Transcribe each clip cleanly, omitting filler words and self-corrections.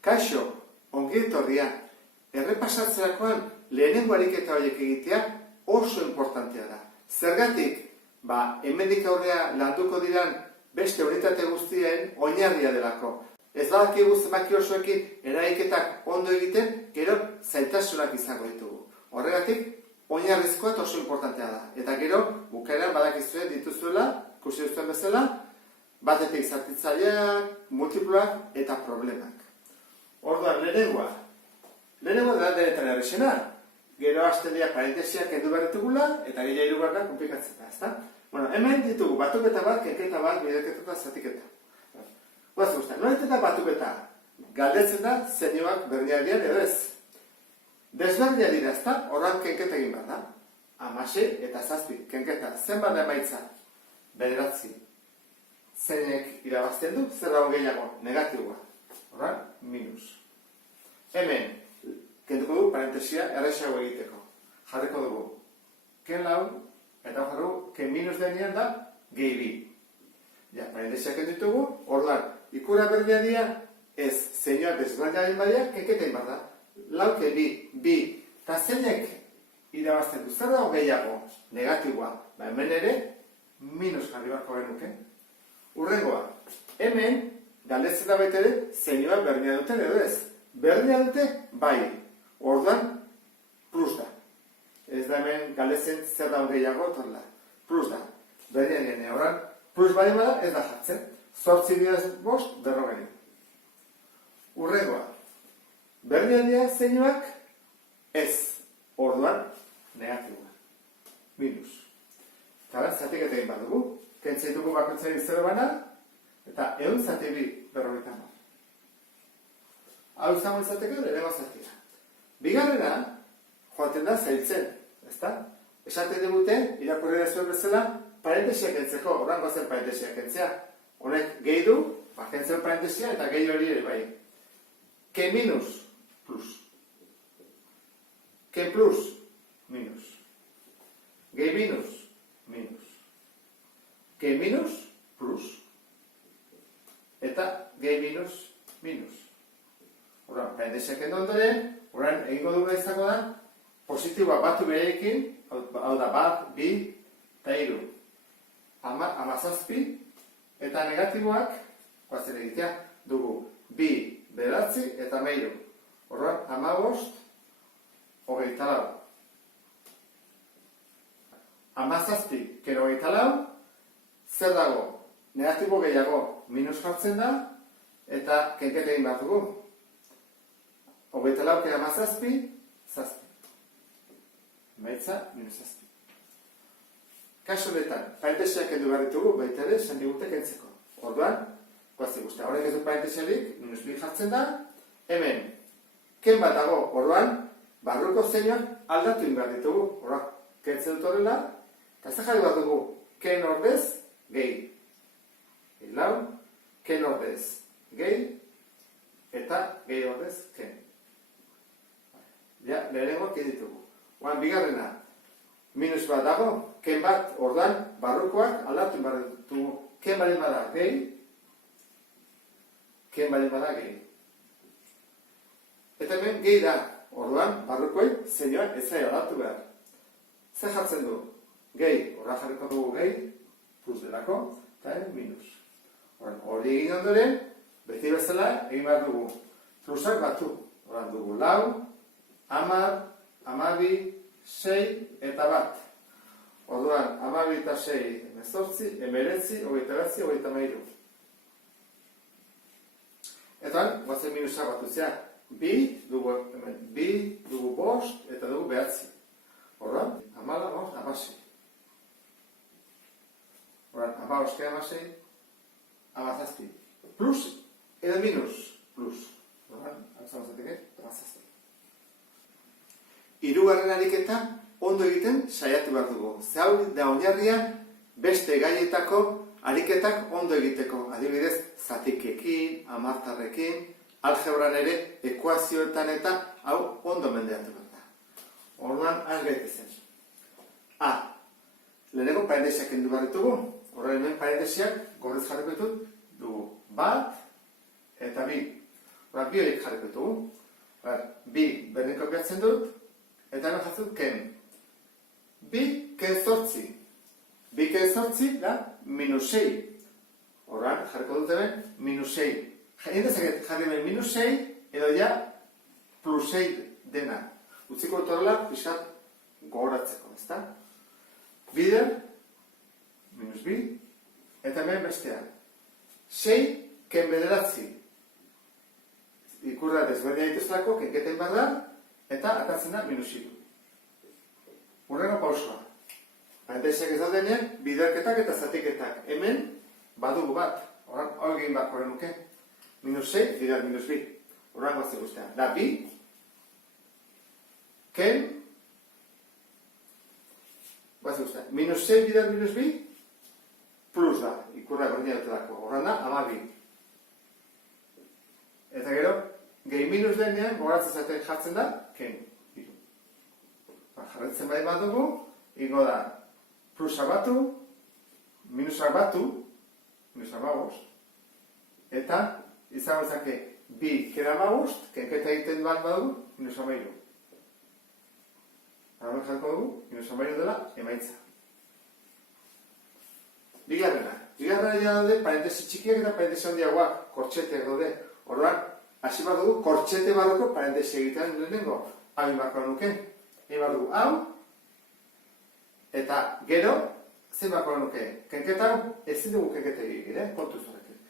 Kaixo, ongi etorria, errepasatzerakoan lehenengo ariketa horiek egitea oso importantea da. Zergatik, hemendik aurrea landuko diran beste unitate guztien oinarria delako. Ez badakigu zenbaki osoekin eragiketak ondo egiten, gero zailtasunak izango ditugu. Horregatik, oinarrizkoa eta oso importantea da. Eta gero, bukaeran badakizue dituzuela, ikusi duzuen bezala, batetik zatitzaileak, multiploak eta problemak. Orduan, lehenengoa da denetan errexena. Gero hasten dira parentesiak kendu behar ditugula, eta gila hirugarra komplikatzen da, ezta? Hemen ditugu batuketa bat, kenketa bat, biderketa eta zatiketa. Guaz guztan, noretetan batuketa galdetzen da zenioak berdiak dian edo ez. Desberdiak dira, ezta? Horran kenketa egin behar da. 16 eta 7, kenketa, zenbat da emaitza? 9. Zeinek irabazten du, zer dago gehiago, negatiboa. Horran, minus. Hemen, kenduko dugu parentesia errexago egiteko. Jarriko dugu, ken lau, eta jarrugu, ken minus denean da, gehi bi. Ja, parentesia kenditugu, orduan, ikura berdea dira, ez zeinoak desberdin badiak, kenketa egin behar da. Lau, ke bi, eta zeinek irabazten du, zer dago gehiago, negatiboa. Hemen ere, minus jarri barko genuke. Urrengoa, hemen, galdetzen da baita ere, zeinoak berdina duten edo ez. Berdina dute, bai. Orduan, plus da. Ez da hemen galdetzen zer dago gehiago, torla. Plus da. Berdina gene, orduan, plus bali bada ez da jartzen. 8 dira 5, 40. Urrengoa, berdina dira zeinoak ez. Orduan, negatiboa. Minus. Eta zatik eta egin bat dugu. Kentzeituko bakoitzari 0 bana, eta 100 zati bi 40. Hau izango izateko lehenengo zatia. Bigarrena, joaten da zailtzen, ezta? Esaten digute, irakurrera zuen bezala, parentesiak kentzeko, horrango zen parentesiak kentzea. Honek gehi du, kentzen parentesia eta gehi hori ere bai. Ke minus, plus. Ke plus, minus. Gehi minus, minus. Ke minus, plus. Eta gehi minus, minus. Horan, parentesia kendu ondoren, horan egingo duguna izango da, positiboa batu berekin, hau da bat, bi, eta 3. 17, eta negatiboak, guazen egitea, dugu bi, 9 eta 3. Horan, 15, 24. 17, kero 24, zer dago? Negatibo gehiago minus jartzen da, eta kenketa egin behar dugu. 24 kera 17, 7. Emaitza, minus 7. Kaso honetan, parentesiak kendu behar ditugu, baita ere, esan digute kentzeko. Orduan, guazi guztia, horrek ez du parentesialik, minus 2 jartzen da. Hemen, ken bat dago, orduan, barruko zeinoak aldatu egin behar ditugu. Orduan, kentzen dut horrela, eta zer jarri bat dugu, ken ordez, gehi. Lau, ken ordez, gehi, eta gehi ordez, ken. Ja, lehenengo ken ditugu. Oan, bigarrena, minus bat dago, ken bat, orduan, barrukoak aldatu behar ditugu. Ken bali bada gehi, ken bali bada gehi. Eta hemen gehi da, orduan, barrukoei zeinoak ez zaila aldatu behar. Zer jartzen du? Gehi, horra jarriko dugu gehi, plus delako, eta minus. Hori egin ondoren, beti bezala egin behar dugu. Plusak batu. Horan dugu 4, 10, 12, 6 eta bat. Orduan, 12 eta 6, 18, 19, 29, 23. Eta guazen minusak batu zea. 2, dugu 5, eta dugu 9. Orduan, 14, 16. Orduan, 14, 16, 17. Plus edo minus, plus. Orduan, hau zateke, 17. Hirugarren ariketa ondo egiten saiatu behar dugu. Ze hau da oinarria beste gaietako ariketak ondo egiteko. Adibidez, zatikekin, amartarrekin, algebran ere, ekuazioetan eta hau ondo mendeatu behar da. Orduan, az gaitezen. Lehenengo parentesiak kendu behar ditugu. Horren hemen parentesiak gorrez jarriko ditut dugu bat eta bi. Bi horiek jarriko ditugu. Bi berdin kopiatzen dut, eta hemen jartzen dut ken. Bi ken zortzi. Bi ken zortzi da minus 6. Horran jarriko dut hemen minus 6. Entezaket jarri hemen minus 6, edo ja plus 6 dena. Utziko dut horrela, pixat gogoratzeko, ezta? Bider, minus bi, eta hemen bestean. 6, ken bederatzi. Ikurra desberdina dituzlako, kenketen barra, eta atatzen da minus 6. Urrengo pausoa. Parentesiak ez daudenean, biderketak eta zatiketak. Hemen, badugu bat. Horan, hori egin bat horren nuke. Minus 6, bider minus bi. Urrengo azte guztean. Da bi, ken, bazte guztean. Minus 6 bider minus bi, plus da. Ikurra berdina dutelako. Horren da, ama bi. Eta gero, gehi minus denean, gogoratzen zaten jartzen da, ken. Jarretzen bai bat dugu, ingo da, plusa batu, minusa batu, minusa magost, eta izango zake, bi kera magost, kenketa egiten bat badugu, minusa mairu. Hora jarko dugu, minusa mairu dela, emaitza. Bigarrena ja daude, parentesi txikiak eta parentesi handiagoak, kortxeteak daude. Orduan, hasi bat dugu, kortxete barroko parentesi egitean lehenengo, hau inbarko nuke. Egin bat dugu, hau, eta gero, zein bako nuke, kenketa hau, ezin dugu kenketa egin, kontuz horrekin.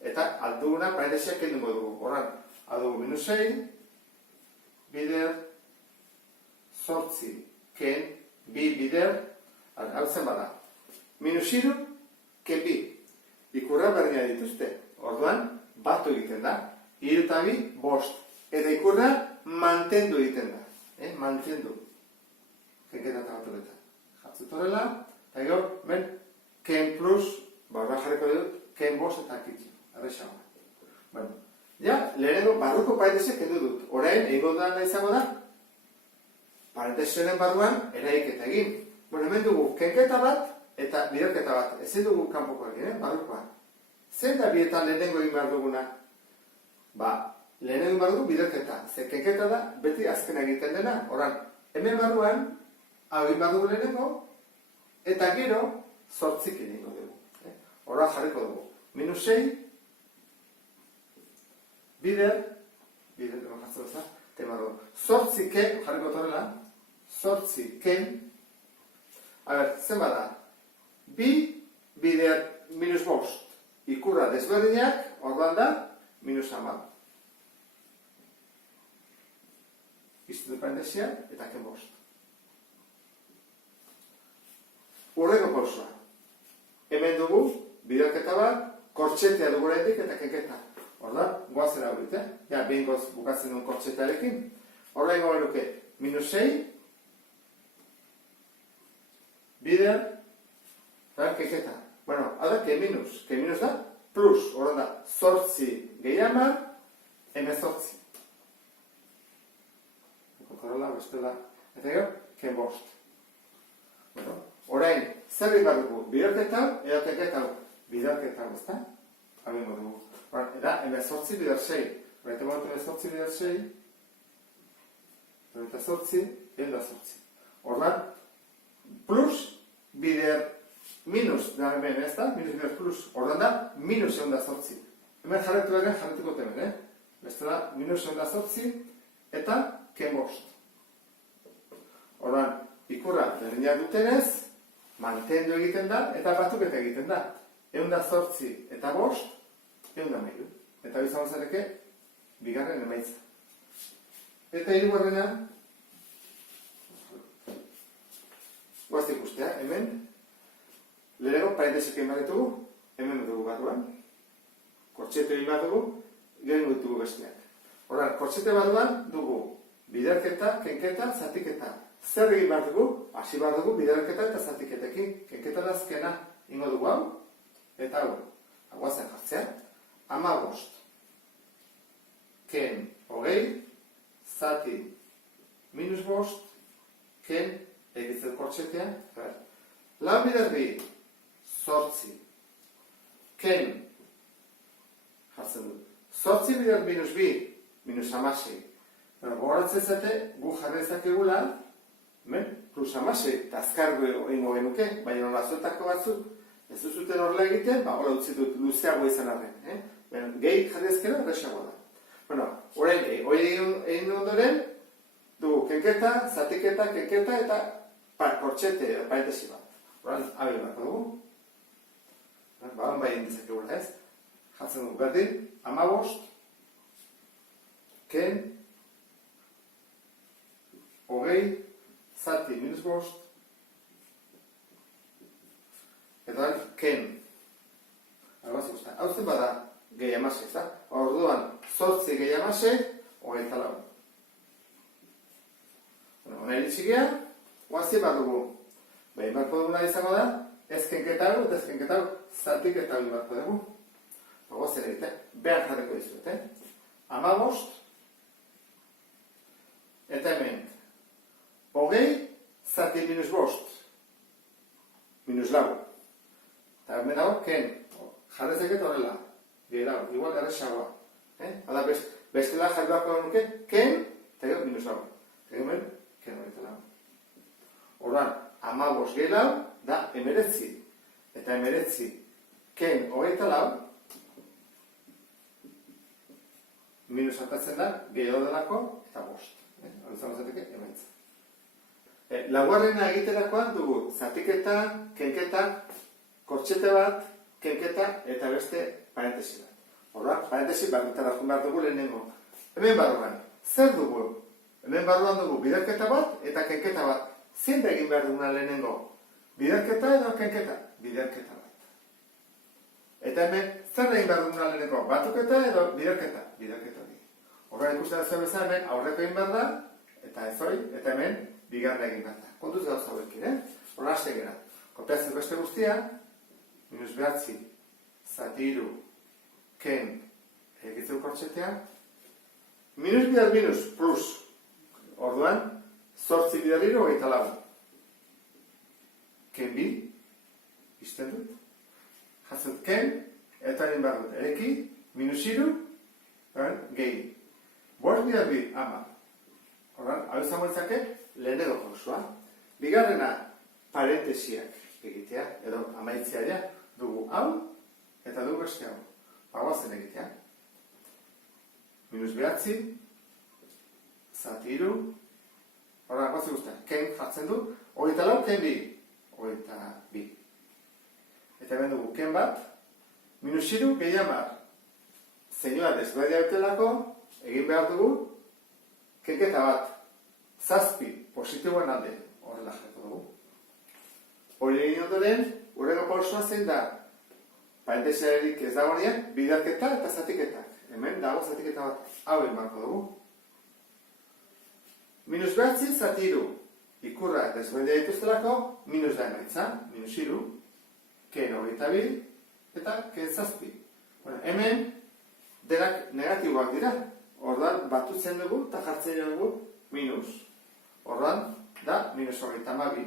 Eta alduguna parentesiak kenduko dugu. Horran, hau dugu minus 6, bider, zortzi, ken, bi bider, hau zen bada. Minus 6, ken bi. Ikurra berdina dituzte. Orduan, batu egiten da. 3 eta 2, 5. Eta ikurra mantendu egiten da. Mantendu. Kenketa eta baturetan. Jatzut horrela, eta gero, ben, ken plus, horra jarriko dut, ken 5 eta kitzu. Arrexagoa. Bueno, ja, lehenengo, barruko parentesiak kendu dut. Orain, egingo da izango da, parentesionen barruan, eraiketa egin. Bueno, hemen dugu, kenketa bat, eta biderketa bat. Ezin dugu kanpoko egin, barrukoa. Zein da bietan lehenengo egin behar duguna? Lehenengo egin behar dugu biderketa. Ze kenketa da, beti azkena egiten dena. Horan, hemen barruan, hau egin behar dugu lehenengo, eta gero, zortzik egingo dugu. Horan jarriko dugu. Minus 6, bider, dugu jartzen dugu, tema dugu. Zortziken, jarriko torrela, zortziken, zen bada, bi, bider, minus 5. Ikurra desberdinak, orduan da, minus 10. Iztu dependentzia eta ken 5. Urreko pausoa. Hemen dugu, biderketa bat, kortxetea dugu oraindik eta kenketa. Orduan, goazera haurit, Ja, behingoz bukatzen duen kortxetearekin. Orduan ingo benuke, minus 6, bider, eta kenketa. Bueno, hau da, ke minus da, plus, horren da, zortzi gehiamar, emezortzi. Kontrola, bestela, eta gero, ken 5. Bueno, orain, zer egin dugu, biderketa, edo kenketa, biderketa, ezta? Hau ingo dugu. Eta, emezortzi bider 6. Horreite momentu emezortzi bider 6, eta zortzi, enda zortzi. Horren, plus, bider minus da hemen, ez da? Minus bider plus. Horren da, minus egon da zortzi. Hemen jarretu ere jarretuko temen, Bestela, minus egon da zortzi, eta ken 5. Horren, ikurra berdina dutenez, mantendu egiten da, eta batuketa egiten da. Egon da zortzi eta 5, egon da meiru. Eta bizan zareke, bigarren emaitza. Eta hirugarrena, guazte ikustea, hemen, lehenengo parentesik egin barretugu, hemen dugu batuan, kortxete egin bat dugu, gero dugu besteak. Horren, kortxete batuan dugu biderketa, kenketa, zatiketa. Zer egin behar dugu? Hasi behar dugu biderketa eta zatiketekin. Kenketa da azkena ingo dugu hau, eta hau. Guazen jartzea, 15. Ken 20, zati minus 5, ken egitzen kortxetean, lau bider bi, zortzi, ken, jartzen dut, zortzi bider minus bi, minus amasei. Gogoratzen zate, gu jarri ezakegula, plus amasei, eta azkargo egingo genuke, baina nola zuetako batzuk, ez duzuten horrela egiten, hola utzi dut luzeago izan arren. Gehi jarri ezkera, erresago da. Horrein gehi, egin ondoren, dugu kenketa, zatiketa, kenketa, eta kortxete, parentesi bat. Horrein, abel bat dugu. Badan bai indizakegula ez. Jatzen dugu berdin, 15, ken, 20, zati minus 5, eta ken. Hau zen bada gehi amasei, ez da? Orduan, zortzi gehi amasei, 24. Hona iritsigea, oazi bat dugu. Behin barko duguna izango da, ez kenketago, eta ez kenketago, zatik eta hori barko dugu. Gozer egiten, behar jarriko dizuet, 15, eta hemen, 20, zati minus 5, minus lau. Eta hemen dago, ken, jarrezeket horrela, gehiago, igual erresagoa. Hada bestela jarriko nuke, ken, eta gero minus lau. Eta hemen, ken horretan lau. Horban, 15 gehiago, da emeretzi. Eta emeretzi, ken hogeita lau, minus hartatzen da, gehiago delako, eta 5. Hori izango zateke, emaitza. Laugarrena egiterakoan dugu zatiketa, kenketa, kortxete bat, kenketa, eta beste parentesi bat. Horra, parentesi bat, eta rakun behar dugu lehenengo. Hemen barruan, zer dugu? Hemen barruan dugu biderketa bat, eta kenketa bat. Zein egin behar duguna lehenengo? Biderketa edo kenketa? Biderketa bat. Eta hemen, zer egin behar duguna lehenengo? Batuketa edo biderketa? Biderketa hori. Horra ikusten da zuen bezala hemen aurreko egin behar da, eta ez hori, eta hemen bigarra egin behar da. Kontuz gauza hauekin, Horra haste gara. Kopiatzen beste guztia, minus behatzi, zati iru, ken, egitzeu kortxetea, minus bidar minus, plus. Orduan, zortzi bidar iru, hogeita lau. Ken bi, izten dut. Jatzut ken, eta egin behar dut. Ereki, minus iru, gehi. Bost bidar bi, ama. Horran, hau izango itzake, lehenero pausua. Bigarrena, parentesiak egitea, edo amaitzea dugu hau, eta dugu beste hau. Bagoazen egitea. Minus behatzi, zati iru, horran, guazi guztia, ken jartzen du, hogeita lau, ken bi, hogeita bi. Eta hemen dugu ken bat, minus iru, gehi amar. Zeinua desberdea betelako, egin behar dugu, kenketa bat, zazpi, positiboen alde, horrela jarriko dugu. Hori egin ondoren, urrego pausua zein da, parentesiarik ez dagoenean, biderketa eta zatiketak. Hemen dago zatiketa bat, hau egin beharko dugu. Minus behatzi, zati iru. Ikurra desberdea dituztelako, minus da emaitza, minus iru, ken hogeita bi, eta ken zazpi. Hemen, denak negatiboak dira. Orduan, batutzen dugu eta jartzen dugu minus. Orduan, da minus hogeita hamabi.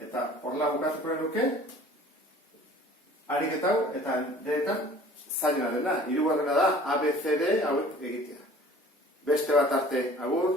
Eta horrela bukatuko nuke, ariketa hau, eta denetan zailua dena. Hirugarrena da, A, B, C, D hauek egitea. Beste bat arte, agur.